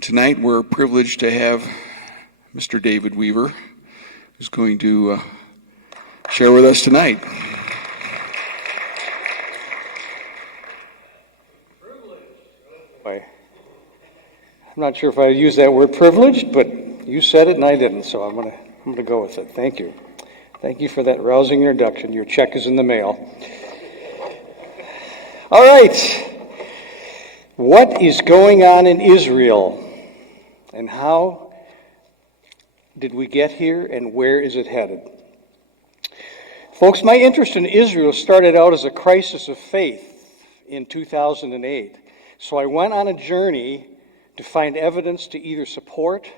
Tonight we're privileged to have Mr. David Weaver, who's going to share with us tonight. I'm not sure if I use that word privileged, but you said it and I didn't, so I'm gonna go with it. Thank you. Thank you for that rousing introduction. Your check is in the mail. All right. What is going on in Israel? And how did we get here, and where is it headed? Folks, my interest in Israel started out as a crisis of faith in 2008. So I went on a journey to find evidence to either support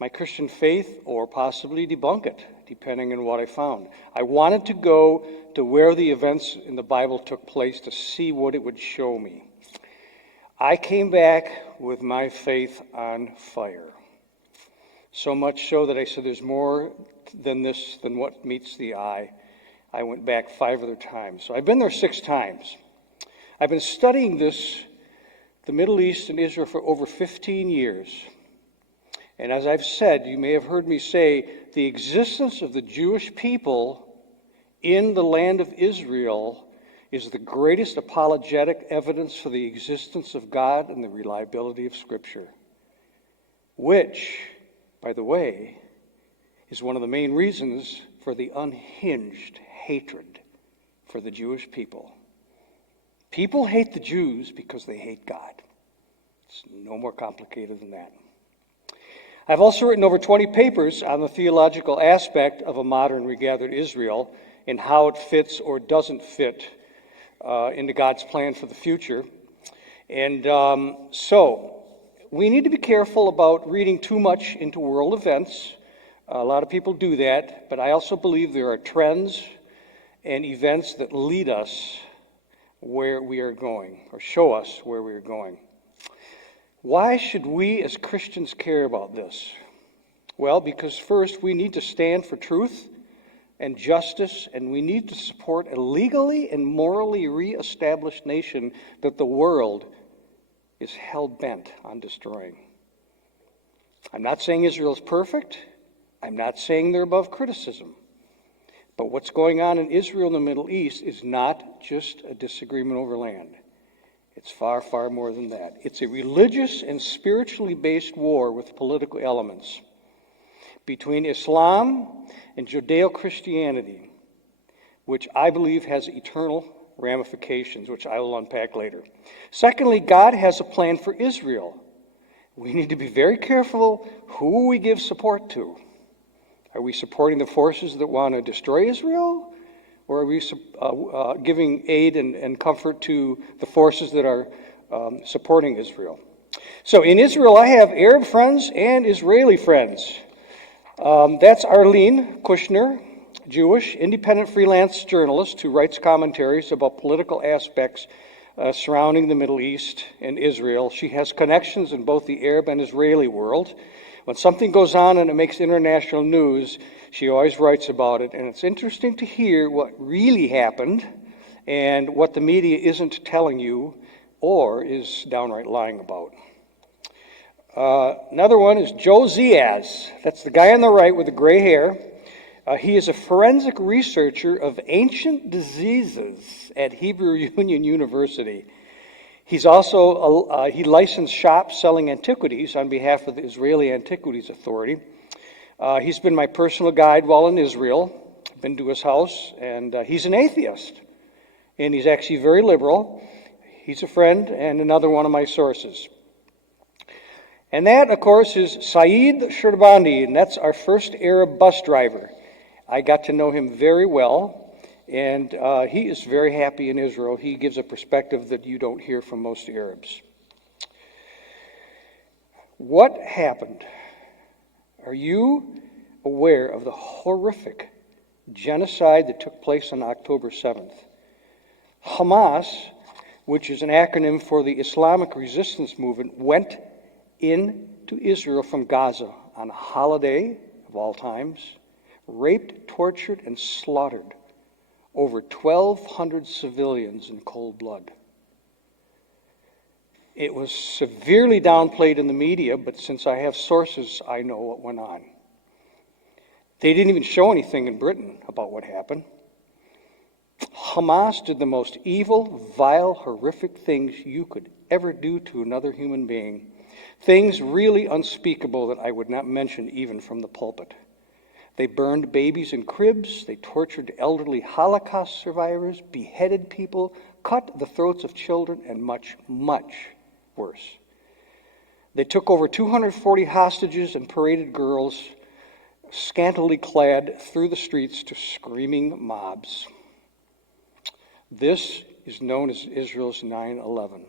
my Christian faith or possibly debunk it, depending on what I found. I wanted to go to where the events in the Bible took place to see what it would show me. I came back with my faith on fire. So much so that I said there's more than this, than what meets the eye. I went back 5 other times. So I've been there 6 times. I've been studying the Middle East and Israel for over 15 years. And as I've said, you may have heard me say, the existence of the Jewish people in the land of Israel is the greatest apologetic evidence for the existence of God and the reliability of Scripture, which, by the way, is one of the main reasons for the unhinged hatred for the Jewish people. People hate the Jews because they hate God. It's no more complicated than that. I've also written over 20 papers on the theological aspect of a modern regathered Israel and how it fits or doesn't fit into God's plan for the future. And so we need to be careful about reading too much into world events. A lot of people do that, but I also believe there are trends and events that lead us where we are going, or show us where we are going. Why should we as Christians care about this? Well, because first, we need to stand for truth and justice, and we need to support a legally and morally reestablished nation that the world is hell-bent on destroying. I'm not saying Israel is perfect. I'm not saying they're above criticism. But what's going on in Israel and the Middle East is not just a disagreement over land. It's far, far more than that. It's a religious and spiritually based war with political elements between Islam and Judeo-Christianity, which I believe has eternal ramifications, which I will unpack later. Secondly, God has a plan for Israel. We need to be very careful who we give support to. Are we supporting the forces that want to destroy Israel? Or are we giving aid and comfort to the forces that are supporting Israel? So in Israel, I have Arab friends and Israeli friends. That's Arlene Kushner, Jewish, independent freelance journalist who writes commentaries about political aspects surrounding the Middle East and Israel. She has connections in both the Arab and Israeli world. When something goes on and it makes international news, she always writes about it. And it's interesting to hear what really happened and what the media isn't telling you or is downright lying about. Another one is Joe Ziaz. That's the guy on the right with the gray hair. He is a forensic researcher of ancient diseases at Hebrew Union University. He's also, he licensed shops selling antiquities on behalf of the Israeli Antiquities Authority. He's been my personal guide while in Israel. I've been to his house, and he's an atheist. And he's actually very liberal. He's a friend and another one of my sources. And that, of course, is Saeed Sherbandi, and that's our first Arab bus driver. I got to know him very well. And he is very happy in Israel. He gives a perspective that you don't hear from most Arabs. What happened? Are you aware of the horrific genocide that took place on October 7th? Hamas, which is an acronym for the Islamic Resistance Movement, went into Israel from Gaza on a holiday of all times, raped, tortured, and slaughtered over 1,200 civilians in cold blood. It was severely downplayed in the media, but since I have sources, I know what went on. They didn't even show anything in Britain about what happened. Hamas did the most evil, vile, horrific things you could ever do to another human being. Things really unspeakable that I would not mention even from the pulpit. They burned babies in cribs, they tortured elderly Holocaust survivors, beheaded people, cut the throats of children, and much, much worse. They took over 240 hostages and paraded girls, scantily clad, through the streets to screaming mobs. This is known as Israel's 9/11.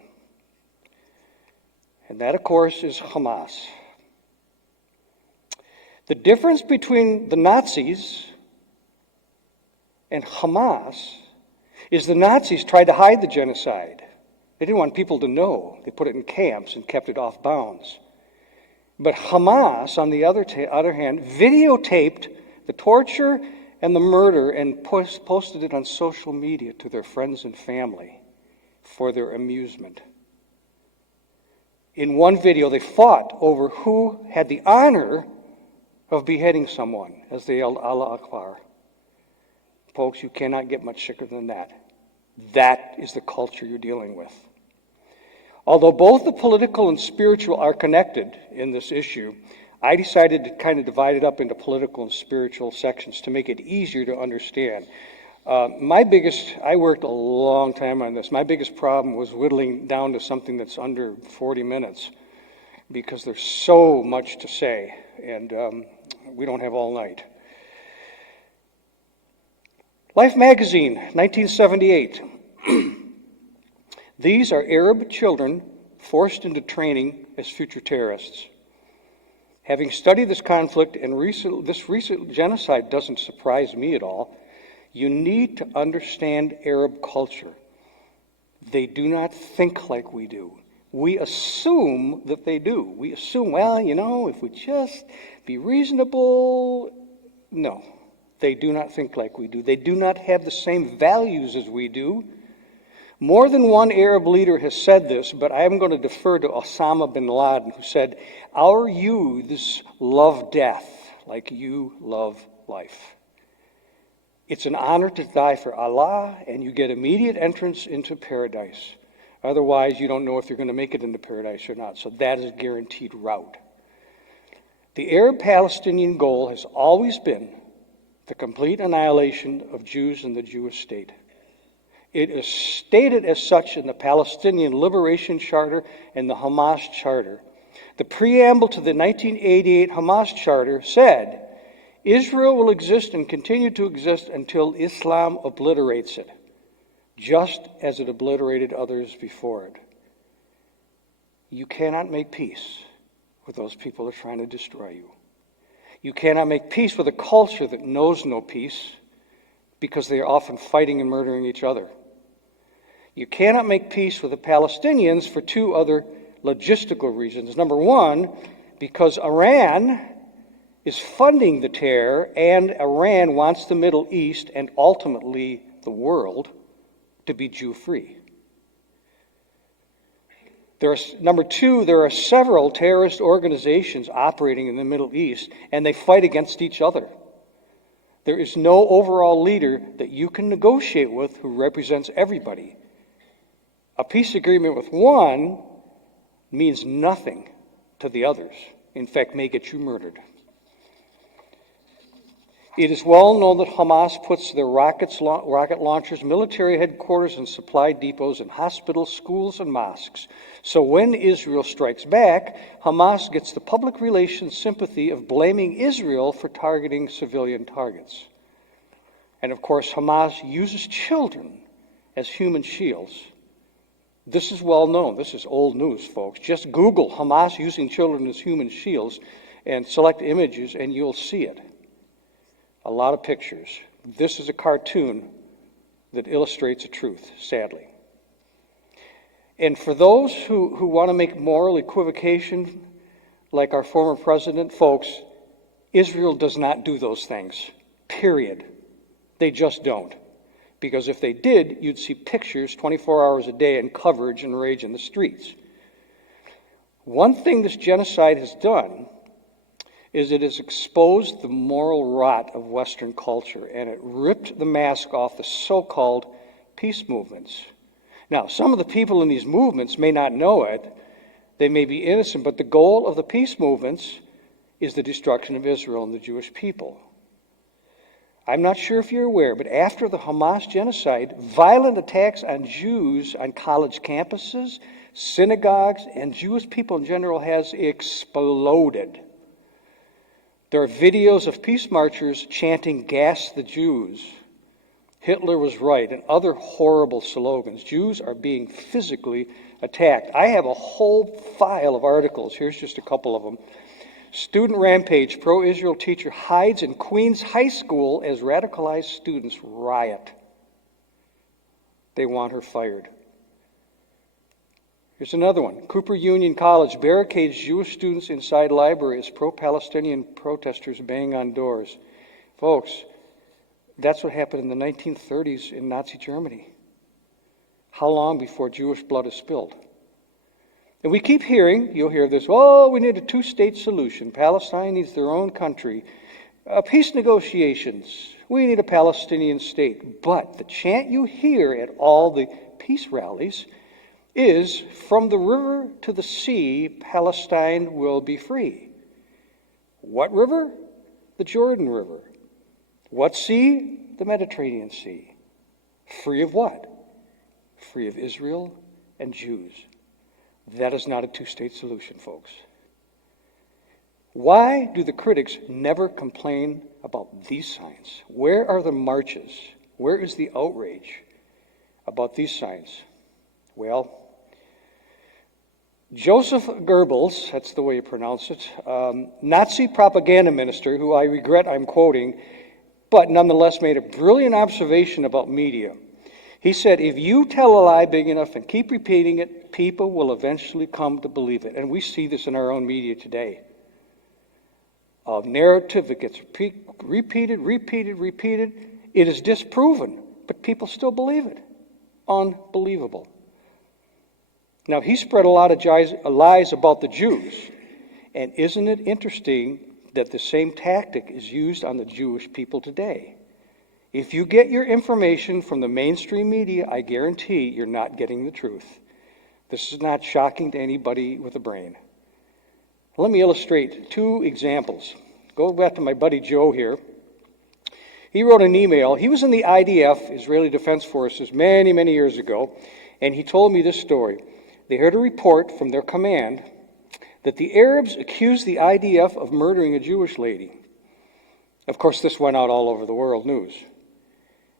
And that, of course, is Hamas. The difference between the Nazis and Hamas is the Nazis tried to hide the genocide. They didn't want people to know. They put it in camps and kept it off bounds. But Hamas, on the other hand, videotaped the torture and the murder and posted it on social media to their friends and family for their amusement. In one video, they fought over who had the honor of beheading someone as they yelled Allah Akbar. Folks, you cannot get much sicker than that. That is the culture you're dealing with. Although both the political and spiritual are connected in this issue, I decided to kind of divide it up into political and spiritual sections to make it easier to understand. I worked a long time on this. My biggest problem was whittling down to something that's under 40 minutes because there's so much to say, and we don't have all night. Life magazine, 1978. These are Arab children forced into training as future terrorists. Having studied this conflict and this recent genocide doesn't surprise me at all. You need to understand Arab culture. They do not think like we do. We assume that they do. We assume, well, if we just be reasonable. No, they do not think like we do. They do not have the same values as we do. More than one Arab leader has said this, but I am going to defer to Osama bin Laden, who said, "Our youths love death like you love life. It's an honor to die for Allah, and you get immediate entrance into paradise. Otherwise, you don't know if you're going to make it into paradise or not. So that is a guaranteed route." The Arab-Palestinian goal has always been the complete annihilation of Jews and the Jewish state. It is stated as such in the Palestinian Liberation Charter and the Hamas Charter. The preamble to the 1988 Hamas Charter said, "Israel will exist and continue to exist until Islam obliterates it, just as it obliterated others before it." You cannot make peace with those people that are trying to destroy you. You cannot make peace with a culture that knows no peace because they are often fighting and murdering each other. You cannot make peace with the Palestinians for two other logistical reasons. Number one, because Iran is funding the terror, and Iran wants the Middle East and ultimately the world to be Jew-free. Number two, there are several terrorist organizations operating in the Middle East, and they fight against each other. There is no overall leader that you can negotiate with who represents everybody. A peace agreement with one means nothing to the others. In fact, may get you murdered. It is well known that Hamas puts their rocket launchers, military headquarters, and supply depots in hospitals, schools, and mosques. So when Israel strikes back, Hamas gets the public relations sympathy of blaming Israel for targeting civilian targets. And of course, Hamas uses children as human shields. This is well known. This is old news, folks. Just Google Hamas using children as human shields and select images, and you'll see it. A lot of pictures. This is a cartoon that illustrates a truth, sadly. And for those who want to make moral equivocation, like our former president, folks, Israel does not do those things, period. They just don't. Because if they did, you'd see pictures 24 hours a day and coverage and rage in the streets. One thing this genocide has done is it has exposed the moral rot of Western culture, and it ripped the mask off the so-called peace movements. Now, some of the people in these movements may not know it. They may be innocent, but the goal of the peace movements is the destruction of Israel and the Jewish people. I'm not sure if you're aware, but after the Hamas genocide, violent attacks on Jews on college campuses, synagogues, and Jewish people in general has exploded. There are videos of peace marchers chanting, "Gas the Jews," "Hitler was right," and other horrible slogans. Jews are being physically attacked. I have a whole file of articles. Here's just a couple of them. Student rampage, pro-Israel teacher hides in Queens High School as radicalized students riot. They want her fired. Here's another one. Cooper Union College barricades Jewish students inside library as pro-Palestinian protesters bang on doors. Folks, that's what happened in the 1930s in Nazi Germany. How long before Jewish blood is spilled? And we keep hearing, you'll hear this, oh, we need a two-state solution. Palestine needs their own country. Peace negotiations. We need a Palestinian state. But the chant you hear at all the peace rallies is, from the river to the sea, Palestine will be free. What river? The Jordan River. What sea? The Mediterranean Sea. Free of what? Free of Israel and Jews. That is not a two-state solution, folks. Why do the critics never complain about these signs? Where are the marches? Where is the outrage about these signs? Well, Joseph Goebbels, that's the way you pronounce it, Nazi propaganda minister, who I regret I'm quoting, but nonetheless made a brilliant observation about media. He said, if you tell a lie big enough and keep repeating it, people will eventually come to believe it. And we see this in our own media today. A narrative that gets repeated. It is disproven, but people still believe it. Unbelievable. Now, he spread a lot of lies about the Jews. And isn't it interesting that the same tactic is used on the Jewish people today? If you get your information from the mainstream media, I guarantee you're not getting the truth. This is not shocking to anybody with a brain. Let me illustrate two examples. Go back to my buddy Joe here. He wrote an email. He was in the IDF, Israeli Defense Forces, many, many years ago, and he told me this story. They heard a report from their command that the Arabs accused the IDF of murdering a Jewish lady. Of course, this went out all over the world news.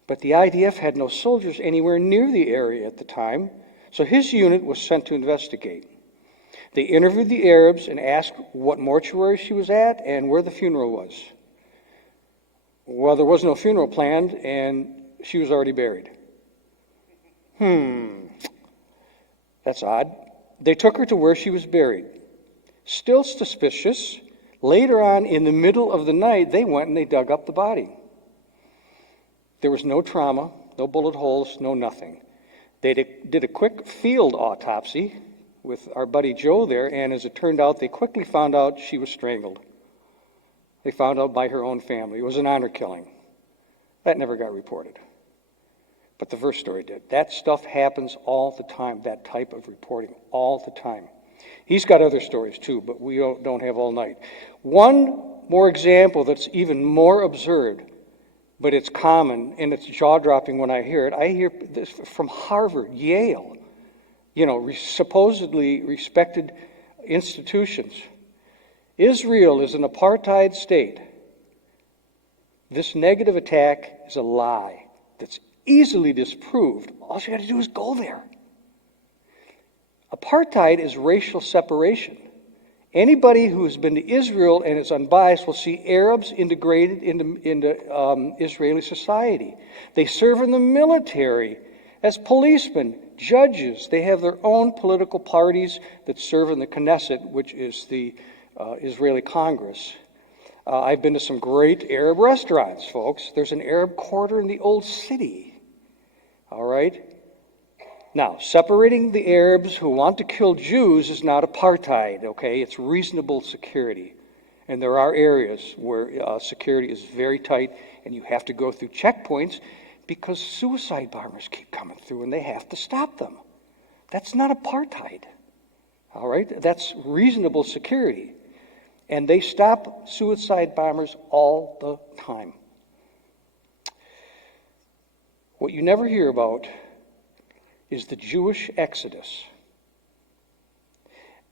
But the IDF had no soldiers anywhere near the area at the time, so his unit was sent to investigate. They interviewed the Arabs and asked what mortuary she was at and where the funeral was. Well, there was no funeral planned, and she was already buried. That's odd. They took her to where she was buried. Still suspicious, later on in the middle of the night, they went and they dug up the body. There was no trauma, no bullet holes, no nothing. They did a quick field autopsy with our buddy Joe there, and as it turned out, they quickly found out she was strangled. They found out by her own family. It was an honor killing. That never got reported. But the first story did. That stuff happens all the time, that type of reporting, all the time. He's got other stories too, but we don't have all night. One more example that's even more absurd, but it's common, and it's jaw-dropping when I hear it. I hear this from Harvard, Yale, supposedly respected institutions. Israel is an apartheid state. This negative attack is a lie that's easily disproved. All you got to do is go there. Apartheid is racial separation. Anybody who has been to Israel and is unbiased will see Arabs integrated into Israeli society. They serve in the military as policemen, judges. They have their own political parties that serve in the Knesset, which is the Israeli Congress. I've been to some great Arab restaurants, folks. There's an Arab quarter in the old city. All right? Now, separating the Arabs who want to kill Jews is not apartheid, okay? It's reasonable security. And there are areas where security is very tight and you have to go through checkpoints because suicide bombers keep coming through and they have to stop them. That's not apartheid, all right? That's reasonable security. And they stop suicide bombers all the time. What you never hear about is the Jewish exodus.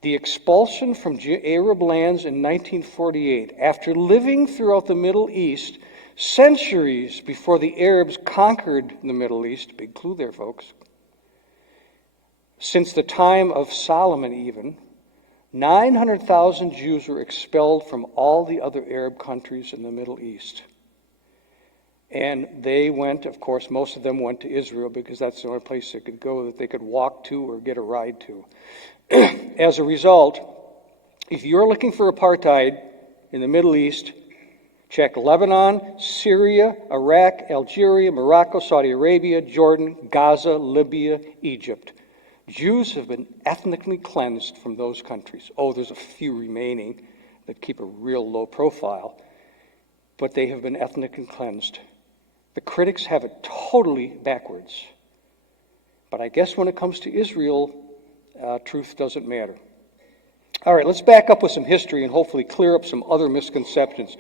The expulsion from Arab lands in 1948, after living throughout the Middle East centuries before the Arabs conquered the Middle East, big clue there, folks, since the time of Solomon even, 900,000 Jews were expelled from all the other Arab countries in the Middle East. And they went, of course, most of them went to Israel because that's the only place they could go that they could walk to or get a ride to. As a result, if you're looking for apartheid in the Middle East, check Lebanon, Syria, Iraq, Algeria, Morocco, Saudi Arabia, Jordan, Gaza, Libya, Egypt. Jews have been ethnically cleansed from those countries. Oh, there's a few remaining that keep a real low profile, but they have been ethnically cleansed. The critics have it totally backwards. But I guess when it comes to Israel, truth doesn't matter. All right, let's back up with some history and hopefully clear up some other misconceptions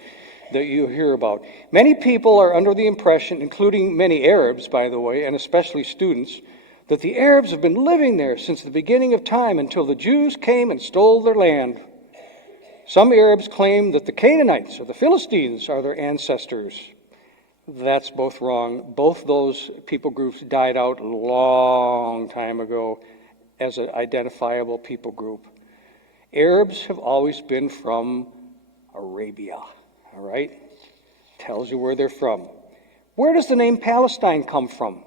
that you hear about. Many people are under the impression, including many Arabs, by the way, and especially students, that the Arabs have been living there since the beginning of time until the Jews came and stole their land. Some Arabs claim that the Canaanites or the Philistines are their ancestors. That's both wrong. Both those people groups died out a long time ago as an identifiable people group. Arabs have always been from Arabia, all right? Tells you where they're from. Where does the name Palestine come from?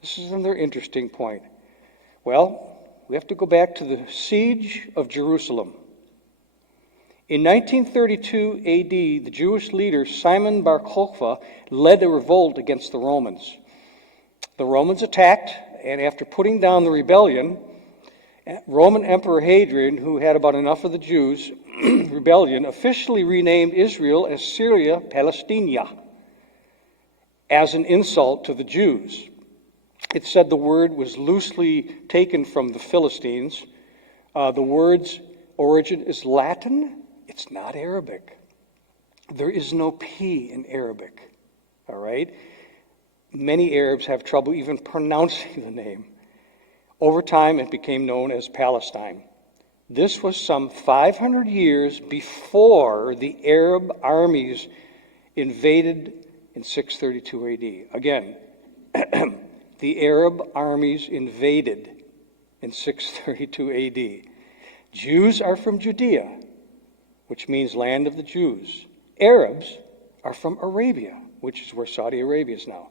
This is another interesting point. Well, we have to go back to the siege of Jerusalem. In 1932 AD, the Jewish leader Simon Bar Kokhba led a revolt against the Romans. The Romans attacked, and after putting down the rebellion, Roman Emperor Hadrian, who had about enough of the Jews' rebellion, officially renamed Israel as Syria Palestina as an insult to the Jews. It said the word was loosely taken from the Philistines. The word's origin is Latin. It's not Arabic. There is no P in Arabic, all right? Many Arabs have trouble even pronouncing the name. Over time, it became known as Palestine. This was some 500 years before the Arab armies invaded in 632 AD. Again, the Arab armies invaded in 632 AD. Jews are from Judea, which means land of the Jews. Arabs are from Arabia, which is where Saudi Arabia is now.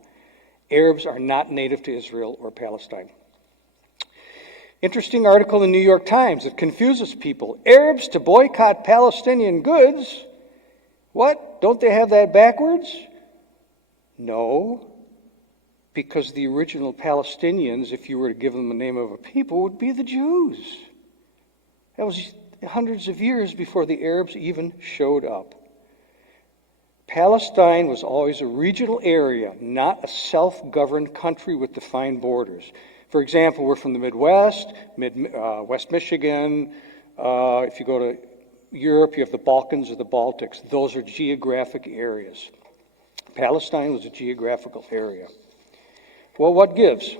Arabs are not native to Israel or Palestine. Interesting article in the New York Times that confuses people. Arabs to boycott Palestinian goods? What? Don't they have that backwards? No, because the original Palestinians, if you were to give them the name of a people, would be the Jews. That was hundreds of years before the Arabs even showed up. Palestine was always a regional area, not a self-governed country with defined borders. For example, we're from the Midwest, West Michigan. If you go to Europe, you have the Balkans or the Baltics. Those are geographic areas. Palestine was a geographical area. Well, what gives?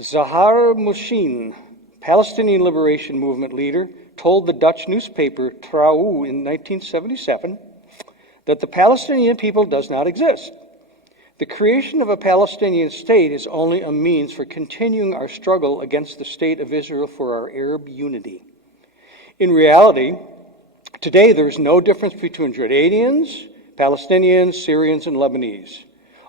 Zahar Mushin, Palestinian Liberation Movement leader, told the Dutch newspaper Trouw in 1977 that the Palestinian people does not exist. The creation of a Palestinian state is only a means for continuing our struggle against the state of Israel for our Arab unity. In reality, today there is no difference between Jordanians, Palestinians, Syrians, and Lebanese.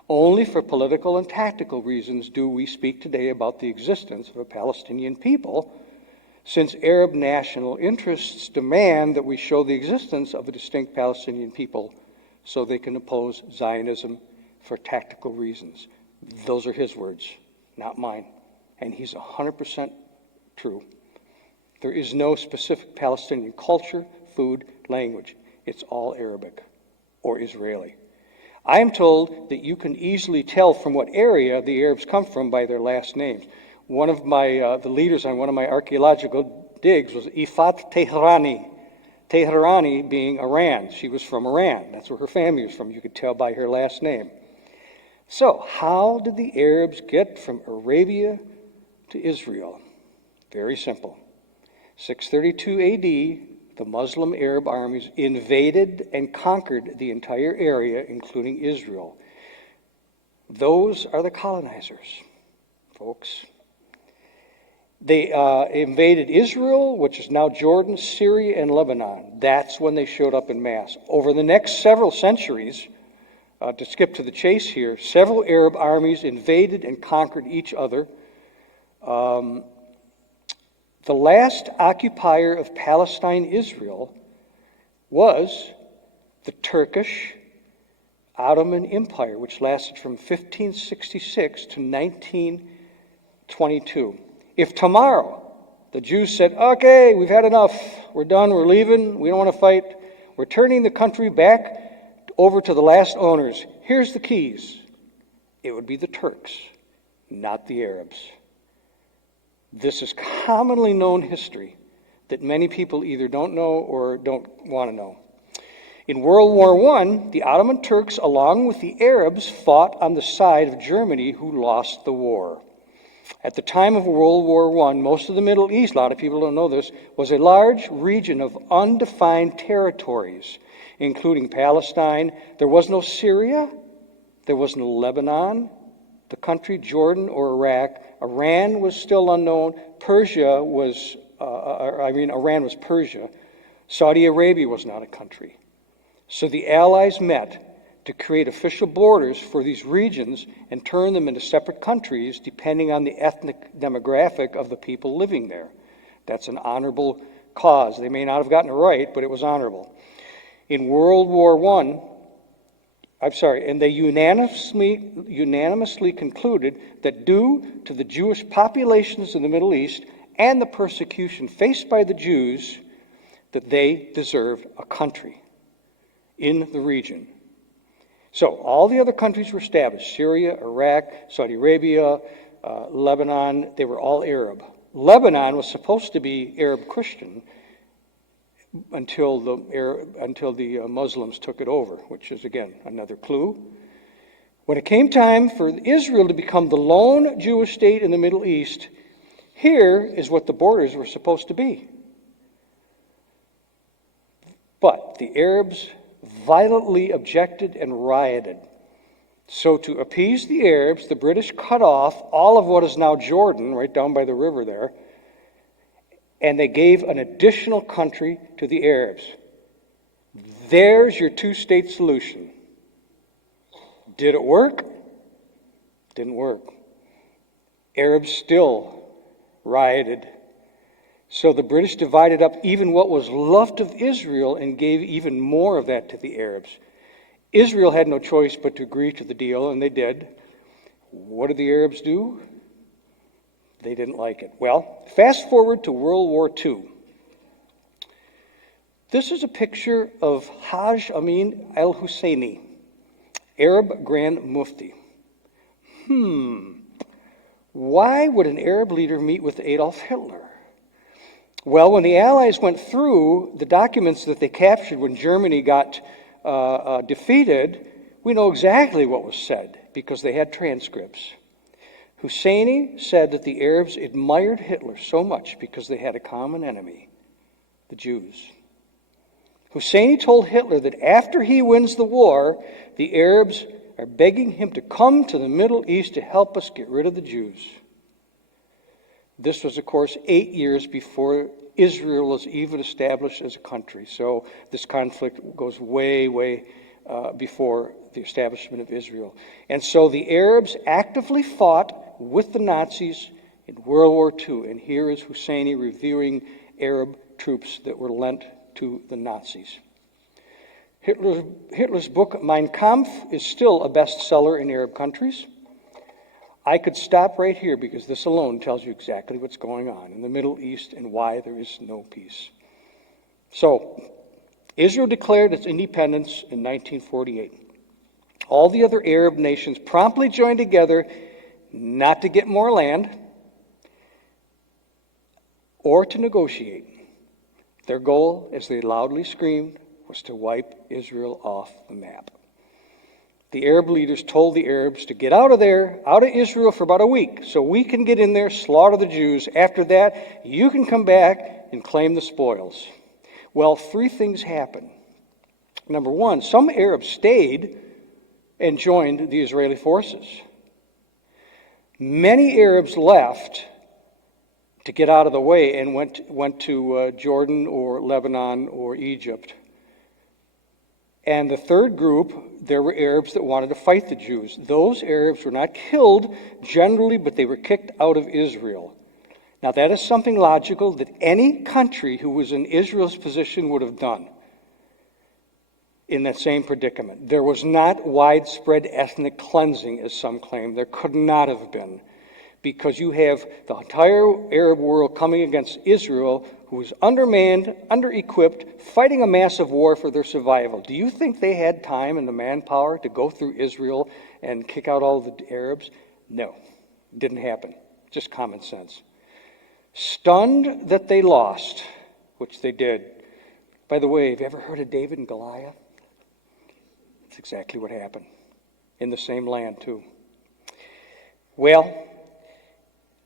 Only for political and tactical reasons do we speak today about the existence of a Palestinian people, since Arab national interests demand that we show the existence of a distinct Palestinian people so they can oppose Zionism for tactical reasons. Those are his words, not mine. and he's 100% true. There is no specific Palestinian culture, food, language. It's all Arabic or Israeli. I am told that you can easily tell from what area the Arabs come from by their last names. One of my, the leaders on one of my archaeological digs was Ifat Tehrani. Tehrani being Iran. She was from Iran. That's where her family was from. You could tell by her last name. So, how did the Arabs get from Arabia to Israel? Very simple. 632 AD, the Muslim Arab armies invaded and conquered the entire area, including Israel. Those are the colonizers, folks. They invaded Israel, which is now Jordan, Syria, and Lebanon. That's when they showed up in mass. Over the next several centuries, to skip to the chase here, several Arab armies invaded and conquered each other. The last occupier of Palestine, Israel, was the Turkish Ottoman Empire, which lasted from 1566 to 1922. If tomorrow the Jews said, okay, we've had enough, we're done, we're leaving, we don't want to fight, we're turning the country back over to the last owners, here's the keys, it would be the Turks, not the Arabs. This is commonly known history that many people either don't know or don't want to know. In World War I, the Ottoman Turks, along with the Arabs, fought on the side of Germany, who lost the war. At the time of World War I, most of the Middle East, a lot of people don't know this, was a large region of undefined territories, including Palestine. There was no Syria, there was no Lebanon, the country Jordan or Iraq. Iran was still unknown. Iran was Persia. Saudi Arabia was not a country. So the Allies met to create official borders for these regions and turn them into separate countries depending on the ethnic demographic of the people living there. That's an honorable cause. They may not have gotten it right, but it was honorable. In World War and they unanimously concluded that due to the Jewish populations in the Middle East and the persecution faced by the Jews, that they deserved a country in the region. So all the other countries were established: Syria, Iraq, Saudi Arabia, Lebanon. They were all Arab. Lebanon was supposed to be Arab Christian until the Muslims took it over, which is, again, another clue. When it came time for Israel to become the lone Jewish state in the Middle East, here is what the borders were supposed to be. But the Arabs violently objected and rioted. So to appease the Arabs, the British cut off all of what is now Jordan, right down by the river there, and they gave an additional country to the Arabs. There's your two-state solution. Did it work? Didn't work. Arabs still rioted. So the British divided up even what was left of Israel and gave even more of that to the Arabs. Israel had no choice but to agree to the deal, and they did. What did the Arabs do? They didn't like it. Well, fast forward to World War II. This is a picture of Haj Amin al-Husseini, Arab Grand Mufti. Why would an Arab leader meet with Adolf Hitler? Well, when the Allies went through the documents that they captured when Germany got defeated, we know exactly what was said because they had transcripts. Husseini said that the Arabs admired Hitler so much because they had a common enemy, the Jews. Husseini told Hitler that after he wins the war, the Arabs are begging him to come to the Middle East to help us get rid of the Jews. This was, of course, 8 years before Israel was even established as a country. So this conflict goes way, way before the establishment of Israel. And so the Arabs actively fought with the Nazis in World War II. And here is Husseini reviewing Arab troops that were lent to the Nazis. Hitler's book, Mein Kampf, is still a bestseller in Arab countries. I could stop right here because this alone tells you exactly what's going on in the Middle East and why there is no peace. So, Israel declared its independence in 1948. All the other Arab nations promptly joined together not to get more land or to negotiate. Their goal, as they loudly screamed, was to wipe Israel off the map. The Arab leaders told the Arabs to get out of Israel for about a week, so we can get in there, slaughter the Jews. After that, you can come back and claim the spoils. Well, three things happened. Number one, some Arabs stayed and joined the Israeli forces. Many Arabs left to get out of the way and went to Jordan or Lebanon or Egypt. And the third group, there were Arabs that wanted to fight the Jews. Those Arabs were not killed generally, but they were kicked out of Israel. Now that is something logical that any country who was in Israel's position would have done in that same predicament. There was not widespread ethnic cleansing, as some claim. There could not have been, because you have the entire Arab world coming against Israel, who was undermanned, under-equipped, fighting a massive war for their survival. Do you think they had time and the manpower to go through Israel and kick out all the Arabs? No, it didn't happen. Just common sense. Stunned that they lost, which they did. By the way, have you ever heard of David and Goliath? That's exactly what happened. In the same land, too. Well,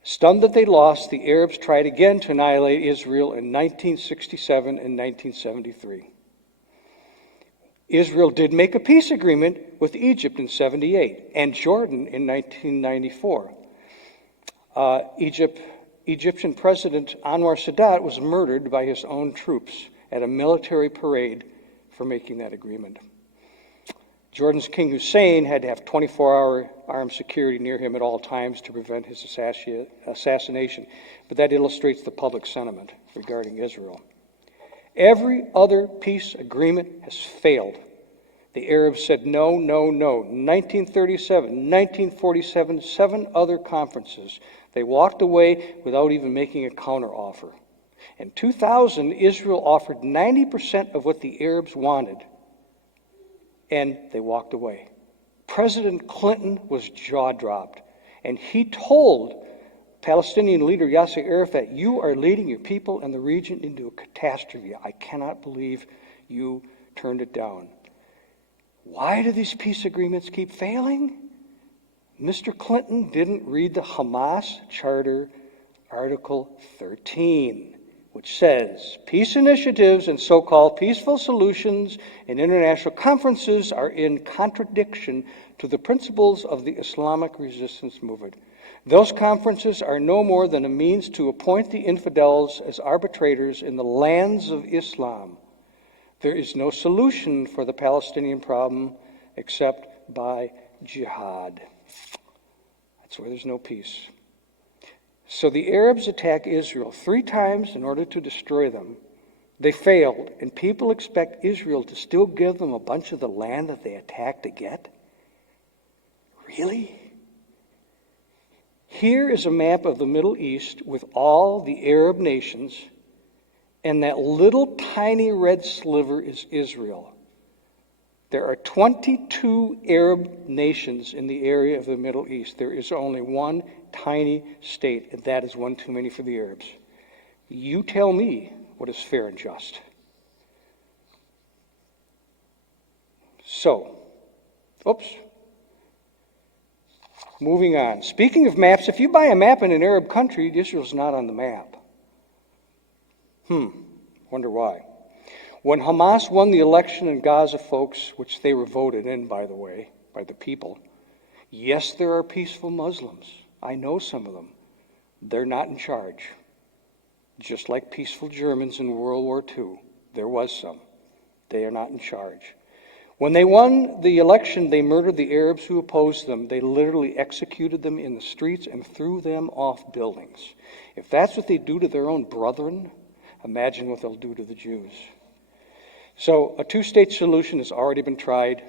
stunned that they lost, the Arabs tried again to annihilate Israel in 1967 and 1973. Israel did make a peace agreement with Egypt in 78 and Jordan in 1994. Egyptian President Anwar Sadat was murdered by his own troops at a military parade for making that agreement. Jordan's King Hussein had to have 24-hour armed security near him at all times to prevent his assassination. But that illustrates the public sentiment regarding Israel. Every other peace agreement has failed. The Arabs said no, no, no. 1937, 1947, 7 other conferences. They walked away without even making a counteroffer. In 2000, Israel offered 90% of what the Arabs wanted, and they walked away. President Clinton was jaw-dropped, and he told Palestinian leader Yasser Arafat, "You are leading your people and the region into a catastrophe. I cannot believe you turned it down." Why do these peace agreements keep failing? Mr. Clinton didn't read the Hamas Charter, Article 13, which says, peace initiatives and so-called peaceful solutions in international conferences are in contradiction to the principles of the Islamic resistance movement. Those conferences are no more than a means to appoint the infidels as arbitrators in the lands of Islam. There is no solution for the Palestinian problem except by jihad. That's where there's no peace. So the Arabs attack Israel 3 times in order to destroy them. They failed, and people expect Israel to still give them a bunch of the land that they attacked to get? Really? Here is a map of the Middle East with all the Arab nations, and that little tiny red sliver is Israel. There are 22 Arab nations in the area of the Middle East. There is only one tiny state, and that is one too many for the Arabs. You tell me what is fair and just. So, moving on. Speaking of maps, if you buy a map in an Arab country, Israel's not on the map. Wonder why. When Hamas won the election in Gaza, folks, which they were voted in, by the way, by the people, yes, there are peaceful Muslims. I know some of them. They're not in charge. Just like peaceful Germans in World War II. There was some. They are not in charge. When they won the election, they murdered the Arabs who opposed them. They literally executed them in the streets and threw them off buildings. If that's what they do to their own brethren, imagine what they'll do to the Jews. So a 2-state solution has already been tried.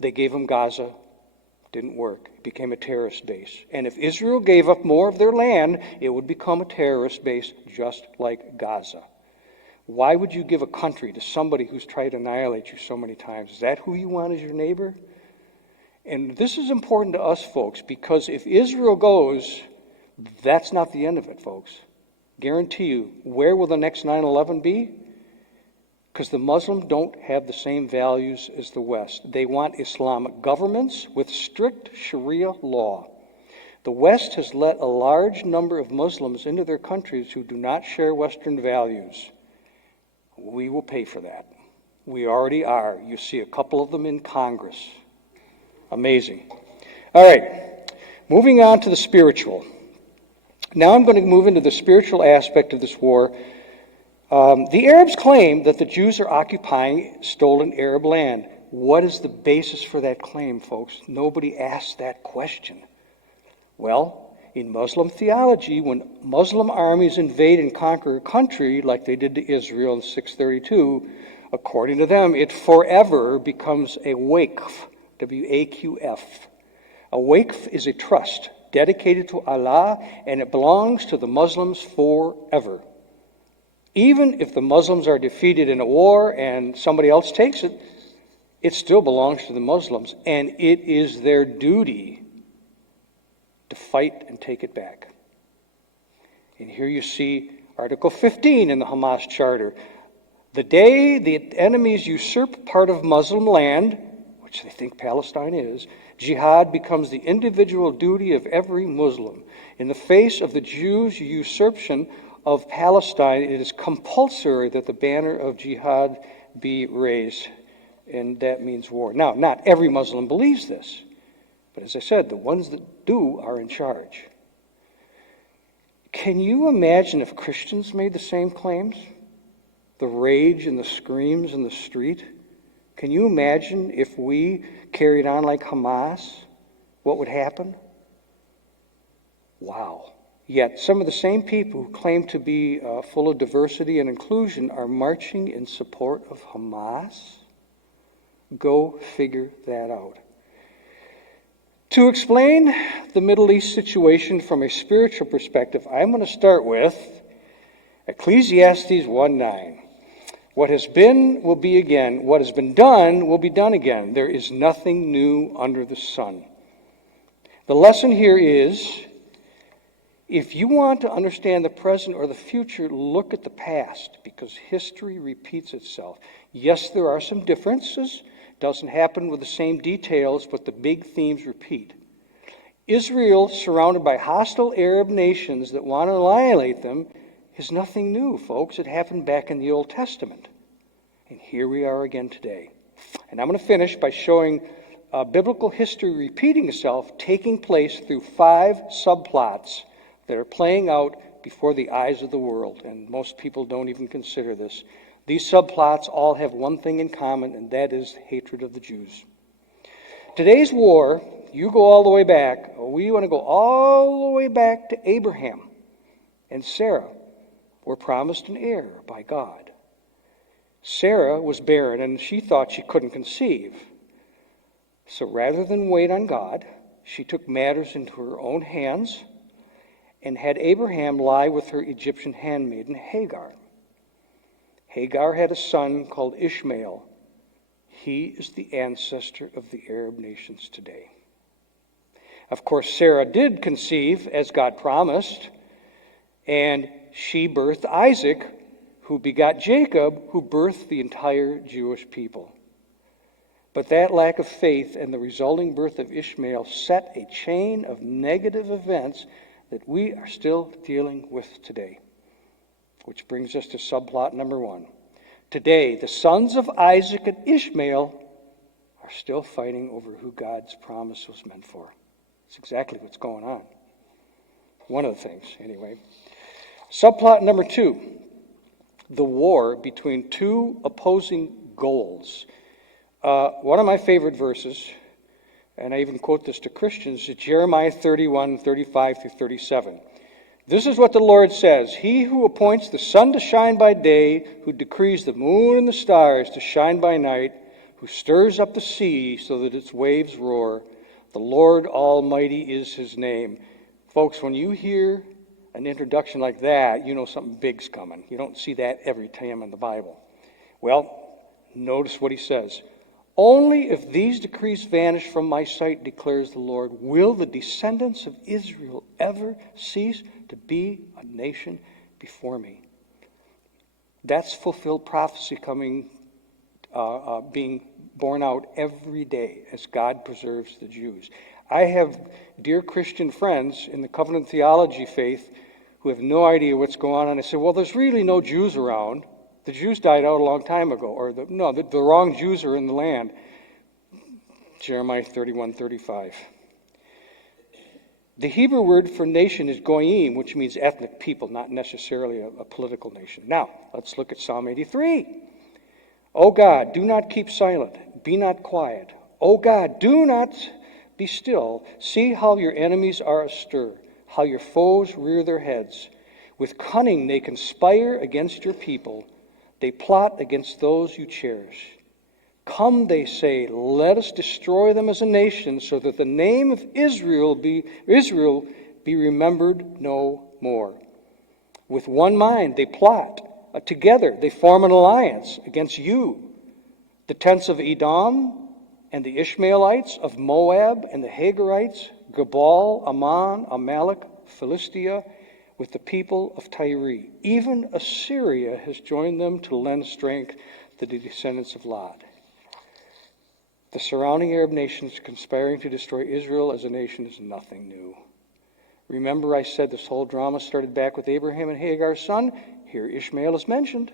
They gave them Gaza Didn't work. It became a terrorist base. And if Israel gave up more of their land, it would become a terrorist base just like Gaza. Why would you give a country to somebody who's tried to annihilate you so many times? Is that who you want as your neighbor? And this is important to us, folks, because if Israel goes, that's not the end of it, folks. Guarantee you, where will the next 9/11 be? Because the Muslims don't have the same values as the West. They want Islamic governments with strict Sharia law. The West has let a large number of Muslims into their countries who do not share Western values. We will pay for that. We already are. You see a couple of them in Congress. Amazing. All right, moving on to the spiritual. Now I'm going to move into the spiritual aspect of this war. The Arabs claim that the Jews are occupying stolen Arab land. What is the basis for that claim, folks? Nobody asked that question. Well, in Muslim theology, when Muslim armies invade and conquer a country like they did to Israel in 632, according to them, it forever becomes a waqf, W-A-Q-F. A waqf is a trust dedicated to Allah, and it belongs to the Muslims forever. Even if the Muslims are defeated in a war and somebody else takes it, it still belongs to the Muslims, and it is their duty to fight and take it back. And here you see Article 15 in the Hamas Charter. The day the enemies usurp part of Muslim land, which they think Palestine is, jihad becomes the individual duty of every Muslim. In the face of the Jews' usurpation of Palestine, it is compulsory that the banner of jihad be raised, and that means war. Now, not every Muslim believes this, but as I said, the ones that do are in charge. Can you imagine if Christians made the same claims? The rage and the screams in the street? Can you imagine if we carried on like Hamas? What would happen? Wow. Yet some of the same people who claim to be full of diversity and inclusion are marching in support of Hamas? Go figure that out. To explain the Middle East situation from a spiritual perspective, I'm going to start with Ecclesiastes 1:9. What has been will be again. What has been done will be done again. There is nothing new under the sun. The lesson here is, if you want to understand the present or the future, look at the past, because history repeats itself. Yes, there are some differences. It doesn't happen with the same details, but the big themes repeat. Israel, surrounded by hostile Arab nations that want to annihilate them, is nothing new, folks. It happened back in the Old Testament. And here we are again today. And I'm going to finish by showing biblical history repeating itself, taking place through 5 subplots that are playing out before the eyes of the world, and most people don't even consider this. These subplots all have one thing in common, and that is hatred of the Jews. Today's war, you go all the way back, we want to go all the way back to Abraham and Sarah were promised an heir by God. Sarah was barren, and she thought she couldn't conceive. So rather than wait on God, she took matters into her own hands and had Abraham lie with her Egyptian handmaiden Hagar. Hagar had a son called Ishmael. He is the ancestor of the Arab nations today. Of course, Sarah did conceive as God promised, and she birthed Isaac, who begot Jacob, who birthed the entire Jewish people. But that lack of faith and the resulting birth of Ishmael set a chain of negative events that we are still dealing with today. Which brings us to subplot number 1. Today, the sons of Isaac and Ishmael are still fighting over who God's promise was meant for. It's exactly what's going on. One of the things, anyway. Subplot number 2, the war between 2 opposing goals. One of my favorite verses, and I even quote this to Christians, is Jeremiah 31, 35 through 37. This is what the Lord says: He who appoints the sun to shine by day, who decrees the moon and the stars to shine by night, who stirs up the sea so that its waves roar, The Lord Almighty is his name. Folks, when you hear an introduction like that, you know something big's coming. You don't see that every time in the Bible. Well, notice what he says. Only if these decrees vanish from my sight, declares the Lord, will the descendants of Israel ever cease to be a nation before me. That's fulfilled prophecy coming, being borne out every day as God preserves the Jews. I have dear Christian friends in the covenant theology faith who have no idea what's going on. I say, well, there's really no Jews around. The Jews died out a long time ago. Or the wrong Jews are in the land. Jeremiah 31:35. The Hebrew word for nation is goyim, which means ethnic people, not necessarily a political nation. Now, let's look at Psalm 83. O God, do not keep silent. Be not quiet. O God, do not be still. See how your enemies are astir, how your foes rear their heads. With cunning they conspire against your people. They plot against those you cherish. Come, they say, let us destroy them as a nation, so that the name of Israel be remembered no more. With one mind they plot. Together they form an alliance against you. The tents of Edom and the Ishmaelites, of Moab and the Hagarites, Gebal, Ammon, Amalek, Philistia, with the people of Tyre. Even Assyria has joined them to lend strength to the descendants of Lot. The surrounding Arab nations conspiring to destroy Israel as a nation is nothing new. Remember I said this whole drama started back with Abraham and Hagar's son? Here Ishmael is mentioned.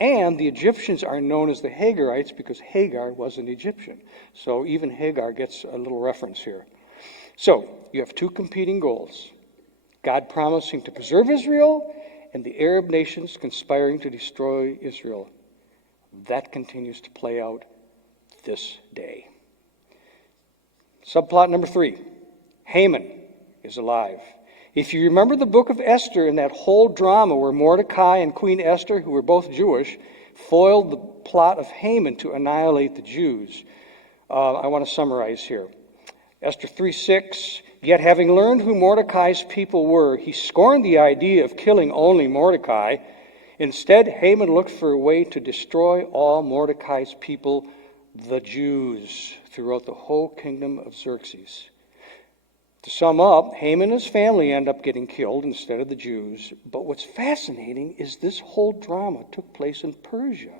And the Egyptians are known as the Hagarites because Hagar was an Egyptian. So even Hagar gets a little reference here. So you have two competing goals. God promising to preserve Israel and the Arab nations conspiring to destroy Israel. That continues to play out this day. Subplot number 3. Haman is alive. If you remember the book of Esther and that whole drama where Mordecai and Queen Esther, who were both Jewish, foiled the plot of Haman to annihilate the Jews. I want to summarize here. Esther 3:6, yet having learned who Mordecai's people were, he scorned the idea of killing only Mordecai. Instead, Haman looked for a way to destroy all Mordecai's people, the Jews, throughout the whole kingdom of Xerxes. To sum up, Haman and his family end up getting killed instead of the Jews. But what's fascinating is this whole drama took place in Persia,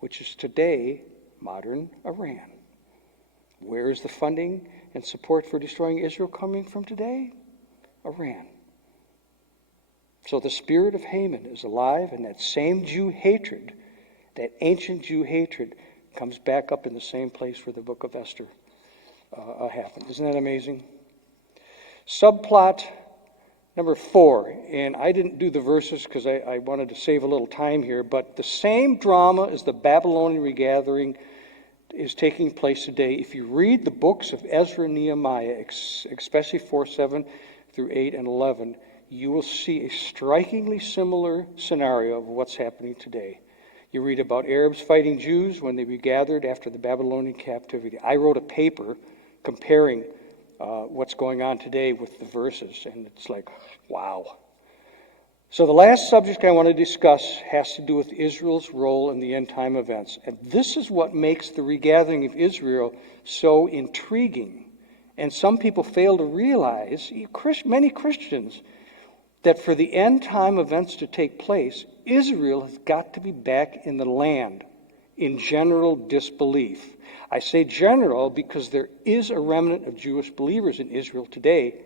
which is today modern Iran. Where is the funding and support for destroying Israel coming from today? Iran. So the spirit of Haman is alive, and that same Jew hatred, that ancient Jew hatred, comes back up in the same place where the book of Esther happened. Isn't that amazing? Subplot number 4, and I didn't do the verses because I wanted to save a little time here, but the same drama as the Babylonian regathering is taking place today. If you read the books of Ezra and Nehemiah, especially 4:7 through 8 and 11, you will see a strikingly similar scenario of what's happening today. You read about Arabs fighting Jews when they regathered after the Babylonian captivity. I wrote a paper comparing what's going on today with the verses, and it's like, wow. So the last subject I want to discuss has to do with Israel's role in the end-time events. And this is what makes the regathering of Israel so intriguing. And some people fail to realize, many Christians, that for the end-time events to take place, Israel has got to be back in the land in general disbelief. I say general because there is a remnant of Jewish believers in Israel today.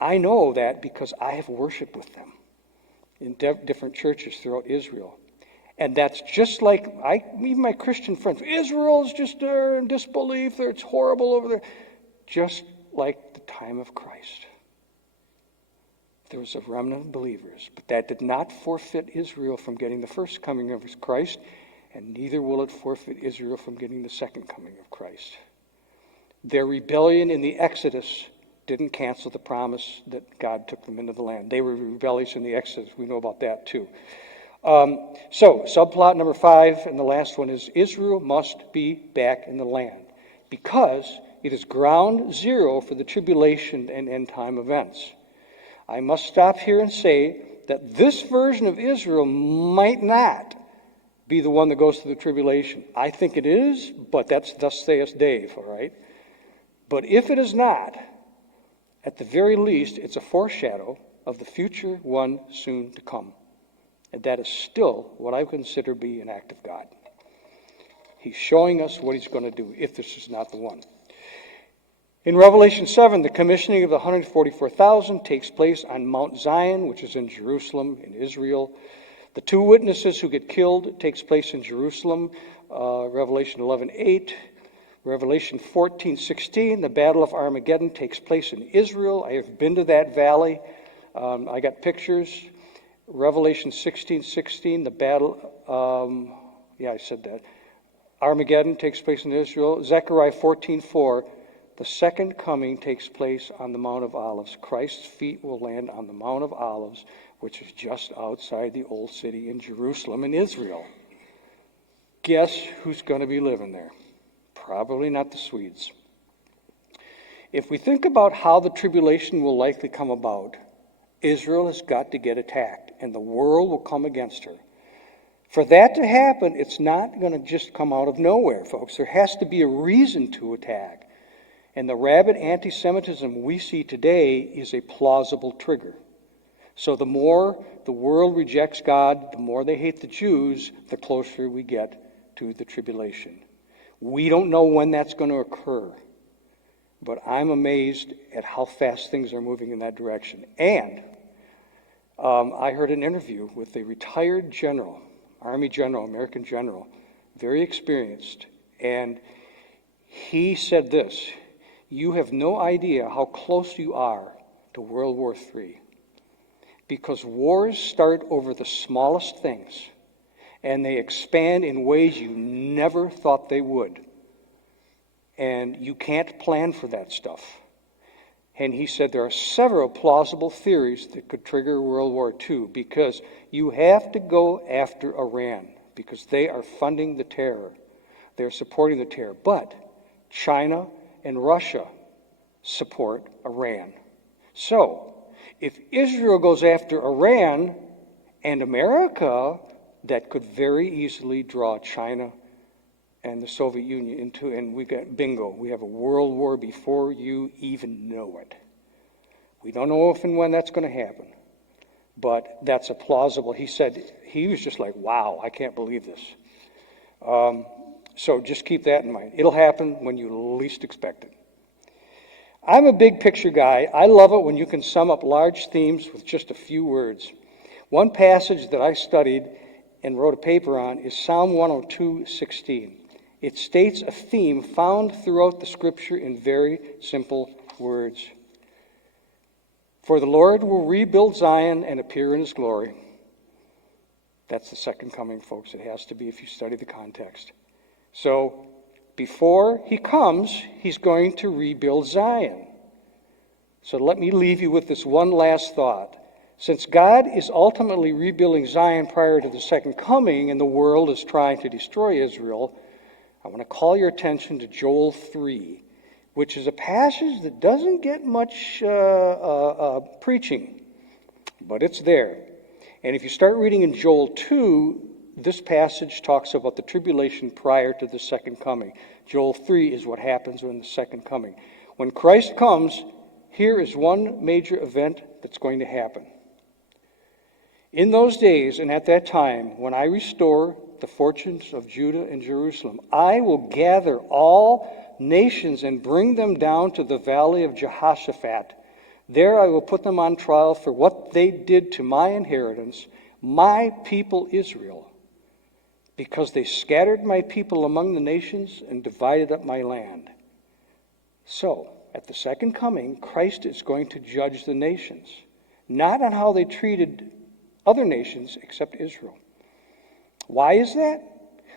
I know that because I have worshiped with them in different churches throughout Israel. And that's just like, even my Christian friends, Israel is just there in disbelief, it's horrible over there. Just like the time of Christ. There was a remnant of believers, but that did not forfeit Israel from getting the first coming of Christ, and neither will it forfeit Israel from getting the second coming of Christ. Their rebellion in the Exodus didn't cancel the promise that God took them into the land. They were rebellious in the Exodus. We know about that too. So, subplot number 5, and the last one is Israel must be back in the land. Because It is ground zero for the tribulation and end time events. I must stop here and say that this version of Israel might not be the one that goes through the tribulation. I think it is, but that's thus saith Dave, all right? But if it is not, at the very least, it's a foreshadow of the future one soon to come. And that is still what I consider to be an act of God. He's showing us what he's going to do if this is not the one. In Revelation 7, the commissioning of the 144,000 takes place on Mount Zion, which is in Jerusalem, in Israel. The two witnesses who get killed takes place in Jerusalem, Revelation 11:8. Revelation 14:16, the Battle of Armageddon takes place in Israel. I have been to that valley. I got pictures. Revelation 16:16, the battle, I said that. Armageddon takes place in Israel. Zechariah 14:4, the second coming takes place on the Mount of Olives. Christ's feet will land on the Mount of Olives, which is just outside the old city in Jerusalem in Israel. Guess who's going to be living there? Probably not the Swedes. If we think about how the tribulation will likely come about, Israel has got to get attacked, and the world will come against her. For that to happen, it's not going to just come out of nowhere, folks. There has to be a reason to attack. And the rabid anti-Semitism we see today is a plausible trigger. So the more the world rejects God, the more they hate the Jews, the closer we get to the tribulation. We don't know when that's going to occur, but I'm amazed at how fast things are moving in that direction. And I heard an interview with a retired general, Army general, American general, very experienced, and he said this: you have no idea how close you are to World War III, because wars start over the smallest things, and they expand in ways you never thought they would. And you can't plan for that stuff. And he said there are several plausible theories that could trigger World War II, because you have to go after Iran, because they are funding the terror. They're supporting the terror. But China and Russia support Iran. So, if Israel goes after Iran and America, that could very easily draw China and the Soviet Union into, and we got bingo, we have a world war before you even know it. We don't know if and when that's going to happen, but that's a plausible. He said, he was just like, wow, I can't believe this. So just keep that in mind. It'll happen when you least expect it. I'm a big picture guy. I love it when you can sum up large themes with just a few words. One passage that I studied and wrote a paper on is Psalm 102:16. It states a theme found throughout the scripture in very simple words. For the Lord will rebuild Zion and appear in his glory. That's the second coming, folks. It has to be if you study the context. So, before he comes, he's going to rebuild Zion. So let me leave you with this one last thought. Since God is ultimately rebuilding Zion prior to the second coming, and the world is trying to destroy Israel, I want to call your attention to Joel 3, which is a passage that doesn't get much preaching, but it's there. And if you start reading in Joel 2, this passage talks about the tribulation prior to the second coming. Joel 3 is what happens when the second coming. When Christ comes, here is one major event that's going to happen. In those days and at that time, when I restore the fortunes of Judah and Jerusalem, I will gather all nations and bring them down to the valley of Jehoshaphat. There I will put them on trial for what they did to my inheritance, my people Israel, because they scattered my people among the nations and divided up my land. So, at the second coming, Christ is going to judge the nations, not on how they treated other nations except Israel. Why is that?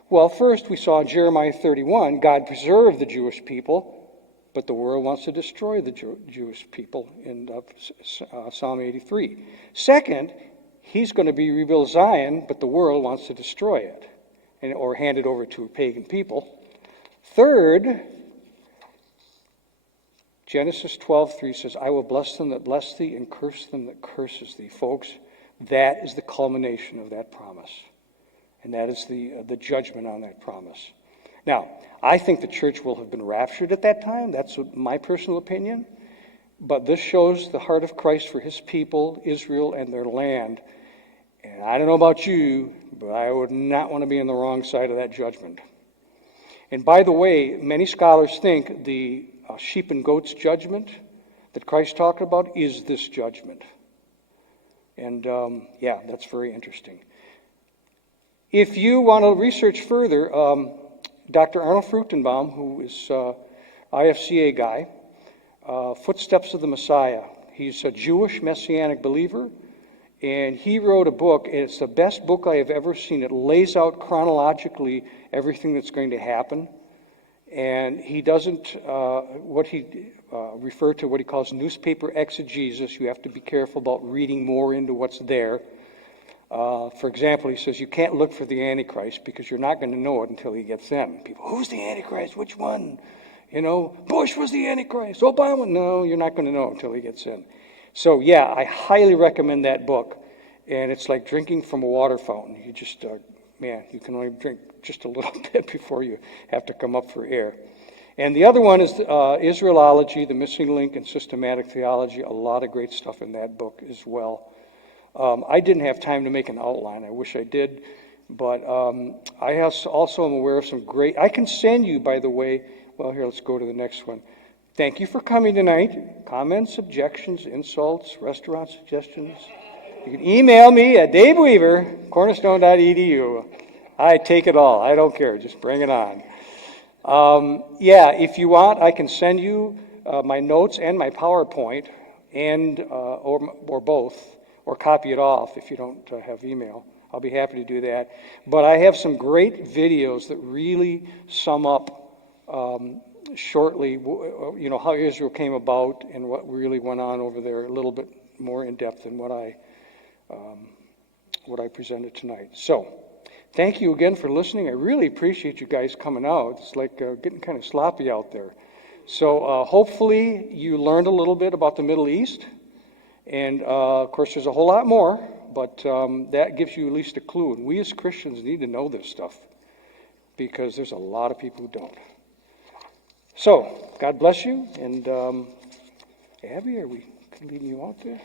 Well, first we saw in Jeremiah 31, God preserved the Jewish people, but the world wants to destroy the Jewish people in Psalm 83. Second, he's going to rebuild Zion, but the world wants to destroy it or hand it over to pagan people. Third, Genesis 12:3 says, I will bless them that bless thee and curse them that curses thee. Folks, that is the culmination of that promise. And that is the judgment on that promise. Now, I think the church will have been raptured at that time. That's my personal opinion. But this shows the heart of Christ for his people, Israel, and their land. And I don't know about you, but I would not want to be on the wrong side of that judgment. And by the way, many scholars think the sheep and goats judgment that Christ talked about is this judgment. And that's very interesting. If you want to research further, Dr. Arnold Fruchtenbaum, who is IFCA guy, Footsteps of the Messiah. He's a Jewish Messianic believer, and he wrote a book, and it's the best book I have ever seen. It lays out chronologically everything that's going to happen, and he doesn't refer to what he calls newspaper exegesis. You have to be careful about reading more into what's there. For example, he says you can't look for the Antichrist because you're not going to know it until he gets in. People, who's the Antichrist? Which one? Bush was the Antichrist. Obama? No, you're not going to know until he gets in. So, I highly recommend that book. And it's like drinking from a water fountain. You just, you can only drink just a little bit before you have to come up for air. And the other one is Israelology, the missing link in systematic theology. A lot of great stuff in that book as well. I didn't have time to make an outline. I wish I did. But I also am aware of some great... I can send you, by the way... Well, here, let's go to the next one. Thank you for coming tonight. Comments, objections, insults, restaurant suggestions. You can email me at daveweaver@cornerstone.edu. I take it all. I don't care. Just bring it on. If you want, I can send you my notes and my PowerPoint, and or both, or copy it off if you don't have email. I'll be happy to do that. But I have some great videos that really sum up shortly, how Israel came about and what really went on over there, a little bit more in depth than what I presented tonight. So, thank you again for listening. I really appreciate you guys coming out. It's like getting kind of sloppy out there. So, hopefully you learned a little bit about the Middle East. And, of course, there's a whole lot more, but that gives you at least a clue. And we as Christians need to know this stuff because there's a lot of people who don't. So, God bless you, and Abby, are we leaving you out there?